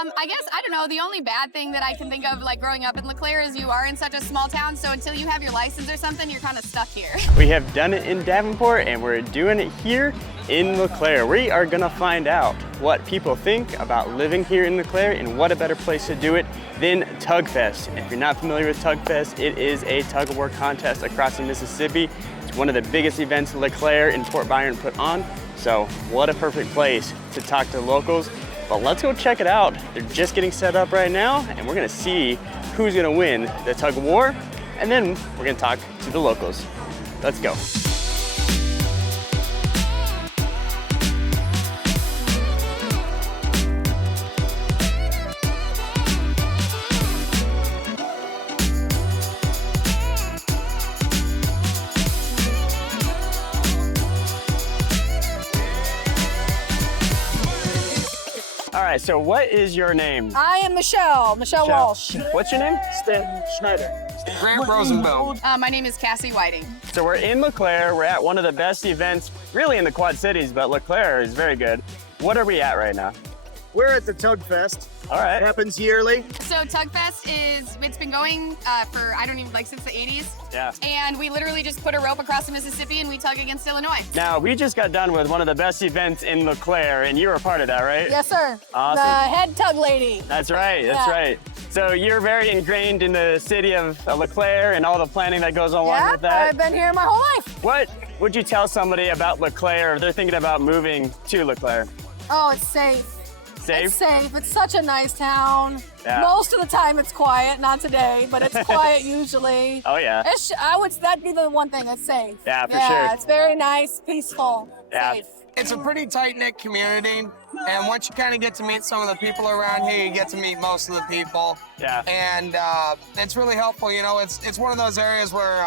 I guess, I don't know, the only bad thing that I can think of, like, growing up in LeClaire is you are in such a small town, so until you have your license or something, you're kind of stuck here. We have done it in Davenport, and we're doing it here in LeClaire. We are gonna find out what people think about living here in LeClaire, and what a better place to do it than Tug Fest. If you're not familiar with Tug Fest, it is a tug of war contest across the Mississippi. It's one of the biggest events LeClaire and Fort Byron put on, so what a perfect place to talk to locals. But let's go check it out. They're just getting set up right now, and we're gonna see who's gonna win the tug of war, and then we're gonna talk to the locals. Let's go. All right, so what is your name? I am Michelle Walsh. What's your name? Stan Schneider. Grant Rosenfeld. My name is Cassie Whiting. So we're in LeClaire. We're at one of the best events, really in the Quad Cities, but LeClaire is very good. What are we at right now? We're at the Tug Fest. All right. It happens yearly. So Tug Fest it's been going for, I don't even, like since the 80s. Yeah. And we literally just put a rope across the Mississippi and we tug against Illinois. Now, we just got done with one of the best events in LeClaire, and you were a part of that, right? Yes, sir. Awesome. The head tug lady. That's right, that's right. So you're very ingrained in the city of LeClaire and all the planning that goes along with that. I've been here my whole life. What would you tell somebody about LeClaire if they're thinking about moving to LeClaire? Oh, it's safe. Safe? It's safe. It's such a nice town. Yeah. Most of the time it's quiet, not today, but it's quiet usually. Oh yeah. That'd be the one thing. It's safe. Yeah, for sure. Yeah, it's very nice, peaceful, Yeah. safe. It's a pretty tight-knit community, and once you kind of get to meet some of the people around here, you get to meet most of the people. Yeah. And it's really helpful, you know, it's one of those areas where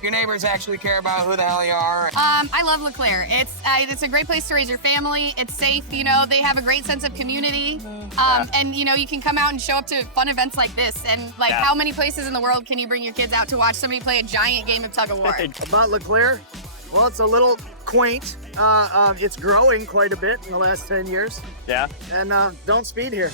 your neighbors actually care about who the hell you are. I love LeClaire. It's a great place to raise your family. It's safe, you know, they have a great sense of community. And you know, you can come out and show up to fun events like this. And like, how many places in the world can you bring your kids out to watch somebody play a giant game of tug of war? About LeClaire, well, it's a little quaint. It's growing quite a bit in the last 10 years. Yeah. And don't speed here.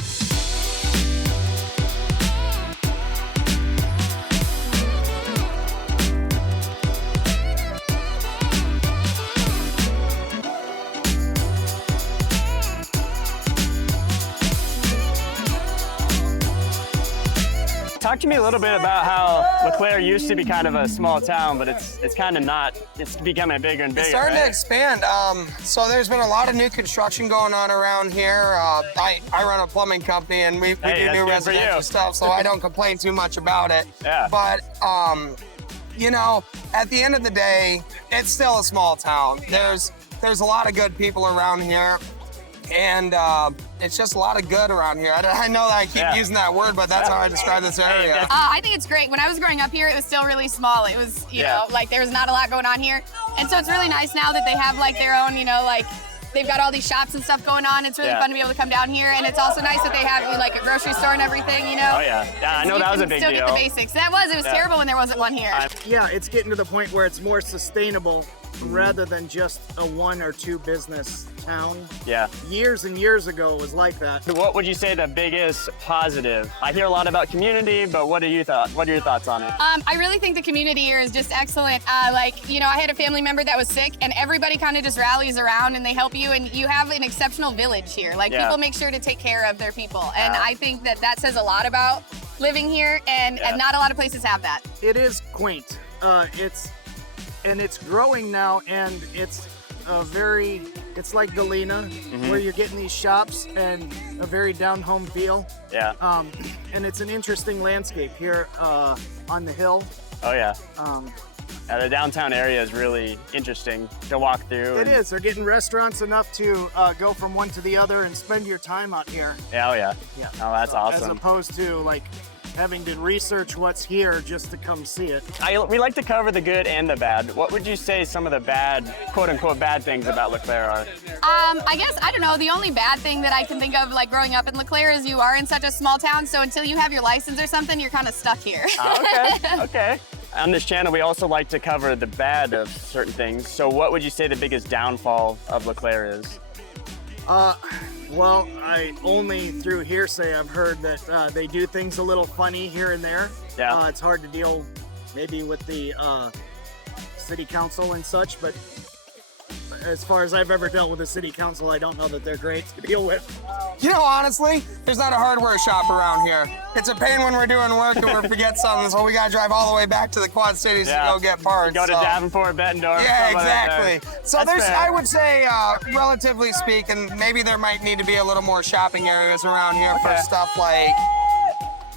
Talk to me a little bit about how LeClaire used to be kind of a small town, but it's kind of not. It's becoming bigger and bigger. It's starting right? to expand. So there's been a lot of new construction going on around here. I run a plumbing company, and we do new residential stuff, so I don't complain too much about it. Yeah. But you know, at the end of the day, it's still a small town. There's a lot of good people around here. And it's just a lot of good around here. I know that I keep using that word, but that's how I describe this area. I think it's great. When I was growing up here, it was still really small. It was, you know, like there was not a lot going on here. And so it's really nice now that they have like their own, you know, like they've got all these shops and stuff going on. It's really fun to be able to come down here. And it's also nice that they have like a grocery store and everything, you know? Oh yeah, yeah, I know that was a big deal. Still get the basics. It was terrible when there wasn't one here. Yeah, it's getting to the point where it's more sustainable rather than just a one or two business town. Yeah. Years and years ago it was like that. What would you say the biggest positive? I hear a lot about community, but what are your thoughts on it? I really think the community here is just excellent. Like, you know, I had a family member that was sick, and everybody kind of just rallies around and they help you, and you have an exceptional village here. Like, people make sure to take care of their people, and I think that says a lot about living here, and not a lot of places have that. It is quaint. It's growing now, and it's like Galena, where you're getting these shops and a very down-home feel. Yeah. And it's an interesting landscape here on the hill. Oh yeah. The downtown area is really interesting to walk through. It is. They're getting restaurants enough to go from one to the other and spend your time out here. Yeah, oh yeah. Yeah. Oh, that's awesome. As opposed to like having to research what's here just to come see it. We like to cover the good and the bad. What would you say some of the bad, quote-unquote, bad things about LeClaire are? I guess, I don't know, the only bad thing that I can think of, like growing up in LeClaire, is you are in such a small town, so until you have your license or something, you're kind of stuck here. Okay. On this channel, we also like to cover the bad of certain things. So what would you say the biggest downfall of LeClaire is? Well, I only through hearsay I've heard that they do things a little funny here and there. Yeah. It's hard to deal maybe with the city council and such, but as far as I've ever dealt with the city council, I don't know that they're great to deal with. You know, honestly, there's not a hardware shop around here. It's a pain when we're doing work and we forget something, so we gotta drive all the way back to the Quad Cities to go get parts. Go to Davenport, Bettendorf. Yeah, exactly. So That's there's, fair. I would say, relatively speaking, maybe there might need to be a little more shopping areas around here for stuff like,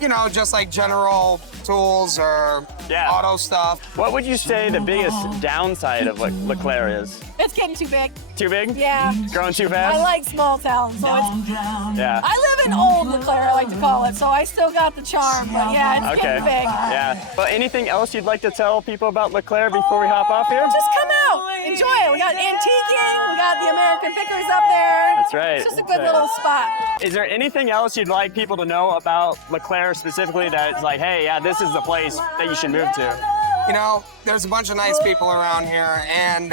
you know, just like general tools or auto stuff. What would you say the biggest downside of what LeClaire is? It's getting too big. Too big? Yeah. Growing too fast? I like small towns, so it's. Yeah. I live in Old LeClaire, I like to call it, so I still got the charm, but yeah, it's getting big. Yeah. Well, anything else you'd like to tell people about LeClaire before we hop off here? Just come out, enjoy it. We got antiquing, we got the American Pickers up there. That's right. It's just a good little spot. Is there anything else you'd like people to know about LeClaire specifically that's like, hey, yeah, this is the place that you should move to? You know, there's a bunch of nice people around here, and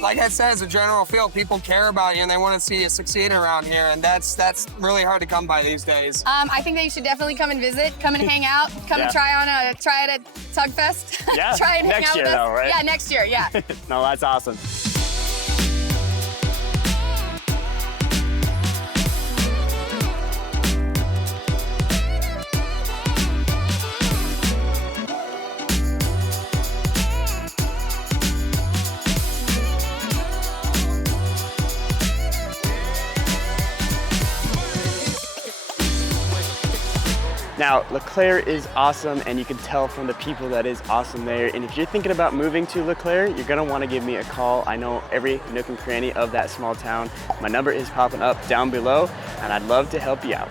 like I said, as a general feel, people care about you and they want to see you succeed around here, and that's really hard to come by these days. I think that you should definitely come and visit, come and hang out, come and try it at Tugfest. Yeah, Try and hang next out year with us. though, right? Yeah, next year, yeah. No, that's awesome. Now, LeClaire is awesome, and you can tell from the people that is awesome there. And if you're thinking about moving to LeClaire, you're gonna wanna give me a call. I know every nook and cranny of that small town. My number is popping up down below, and I'd love to help you out.